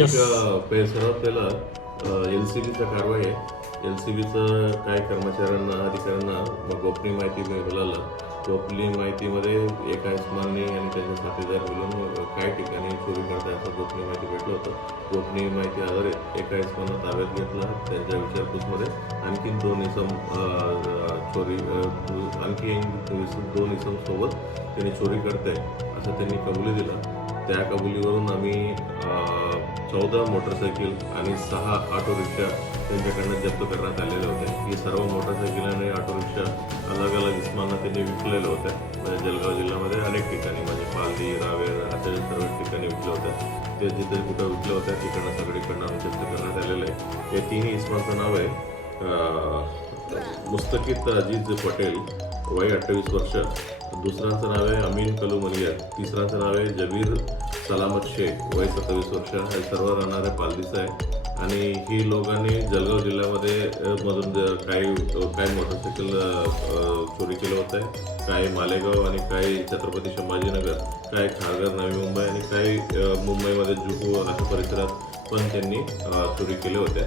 Yes. परिसरात त्याला L C बीचा कारवाई आहे. एल सी बीचं काय कर्मचाऱ्यांना अधिकाऱ्यांना गोपनीय माहिती मिळालं. गोपनीय माहितीमध्ये एका इस्माननी आणि त्यांचे साथीदार मिळून काही ठिकाणी चोरी करताना गोपनीय माहिती भेटलं होतं. गोपनीय माहिती आधारित एका इस्मानं ताब्यात घेतला त्यांच्या विचारपूसमध्ये. आणखीन दोन इसम चोरी आणखी दोन इसम सोबत त्यांनी चोरी करते असं त्यांनी कबुली दिला. त्या कबुलीवरून आम्ही चौदा मोटरसायकल आणि सहा ऑटो रिक्षा त्यांच्याकडनं जप्त करण्यात आलेले होते. ही सर्व मोटरसायकल आणि ऑटो रिक्षा अलग अलग इस्मांना त्यांनी विकलेल्या होत्या. म्हणजे जळगाव जिल्ह्यामध्ये अनेक ठिकाणी म्हणजे पालदी रावेर अशा सर्व ठिकाणी विकल्या होत्या. ते जिथे कुठं विकल्या होत्या तिकडनं सगळीकडनं आम्ही जप्त करण्यात आलेलं आहे. हे तिन्ही इस्मांचं नाव आहे. मुस्तकित अजित पटेल वय अठ्ठावीस वर्ष. दुसऱ्यांचं नाव आहे अमीन कलू मलिया तिसऱ्यांचं नाव आहे जबीर सलामत शेख वय सत्तावीस वर्ष. हे सर्व राहणारे पालदीस आहे. आणि ही लोकांनी जळगाव जिल्ह्यामध्ये मधून काही काही मोटरसायकल चोरी केलं होतं काही मालेगाव आणि काही छत्रपती संभाजीनगर काही खारघर नवी मुंबई आणि काही मुंबईमध्ये जुहू अशा परिसरात पण त्यांनी चोरी केल्या होत्या.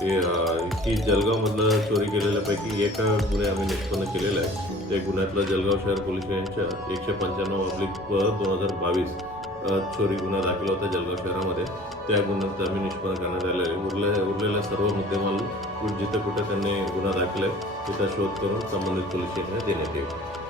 की जलगावमधलं जळगावमधलं चोरी केलेल्यापैकी एका गुन्हे आम्ही निष्पन्न केलेला आहे. त्या गुन्ह्यातला जळगाव शहर पोलीस स्टेशनच्या एकशे पंच्याण्णव अब्लिक दोन हजार बावीस चोरी गुन्हा दाखल होता जळगाव शहरामध्ये. त्या गुन्ह्यात आम्ही निष्पन्न करण्यात आले आहे. उरले उरलेल्या सर्व मुद्देमाल कुठं जिथं कुठं त्यांनी गुन्हा दाखल आहे तिथं शोध करून संबंधित पोलीस स्टेशनला देण्यात येईल.